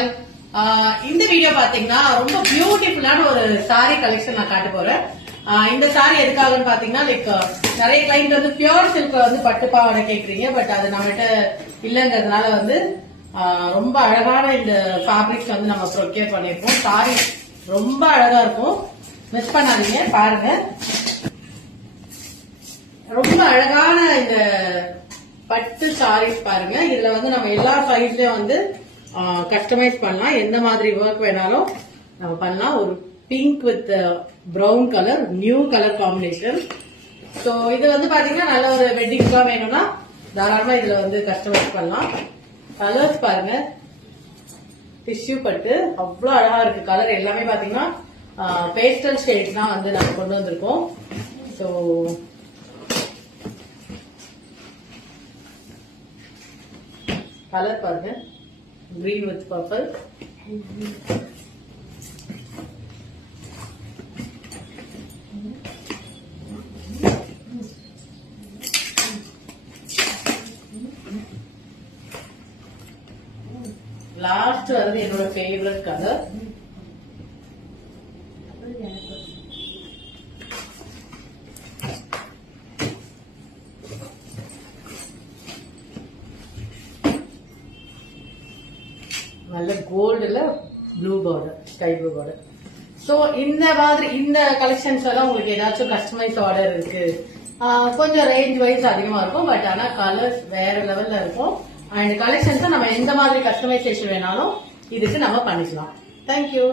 All. இந்த video பாத்தீங்கன்னா ரொம்ப பியூட்டிஃபுல்லான ஒரு சாரி கலெக்ஷன் நான் காட்ட போறேன். இந்த சாரி எதுக்காகன்னு பாத்தீங்கன்னா லைக் நிறைய கிளைண்ட் வந்து பியூர் சில்க்ல வந்து பட்டு பாவாடை கேக்குறீங்க. பட் அது நம்மகிட்ட இல்லங்கிறதுனால வந்து ரொம்ப அழகான இந்த ஃபேப்ரிக்ஸ் வந்து நம்ம ப்ரொக்யூர் பண்ணிருக்கோம். சாரி ரொம்ப அழகா இருக்கும், மிஸ் பண்ணாதீங்க, பாருங்க. ரொம்ப அழகான இந்த பட்டு சாரீஸ் பாருங்க. இதுல வந்து நம்ம எல்லா சைஸ்லயும் வந்து கஸ்டமைஸ் பண்ணலாம். எந்த மாதிரி ஒர்க் வேணாலும் நம்ம பண்ணலாம். ஒரு pink with brown colour, new colour combination. So இது வந்து பாத்தீங்கன்னா நல்ல ஒரு வெட்டிங்ஸ்லாம் வேணும்னா தாராளமா இதுல வந்து கஸ்டமைஸ் பண்ணலாம். கலர்ஸ் பாருங்க, டிஷ்யூ பட்டு அவ்வளவு அழகா இருக்கு. கலர் எல்லாமே பாத்தீங்கன்னா பேஸ்டல் ஷேட்ஸ் தான் வந்து நம்ம கொண்டு வந்திருக்கோம். சோ கலர் பாருங்க, green with purple. லாஸ்ட் வந்து என்னோட ஃபேவரட் கலர் நல்ல கோல்டுல blue border, sky blue border. So இந்த மாதிரி இந்த கலெக்ஷன்ஸ் எல்லாம் உங்களுக்கு ஏதாச்சும் கஸ்டமைஸ் ஆர்டர் இருக்கு, கொஞ்சம் ரேஞ்ச் வைஸ் அதிகமா இருக்கும். பட் ஆனா கலர்ஸ் வேற லெவல்ல இருக்கும். அண்ட் கலெக்ஷன்ஸ் நம்ம எந்த மாதிரி கஸ்டமைசேஷன் வேணாலும் இதுக்கு நம்ம பண்ணிக்கலாம். தேங்க்யூ.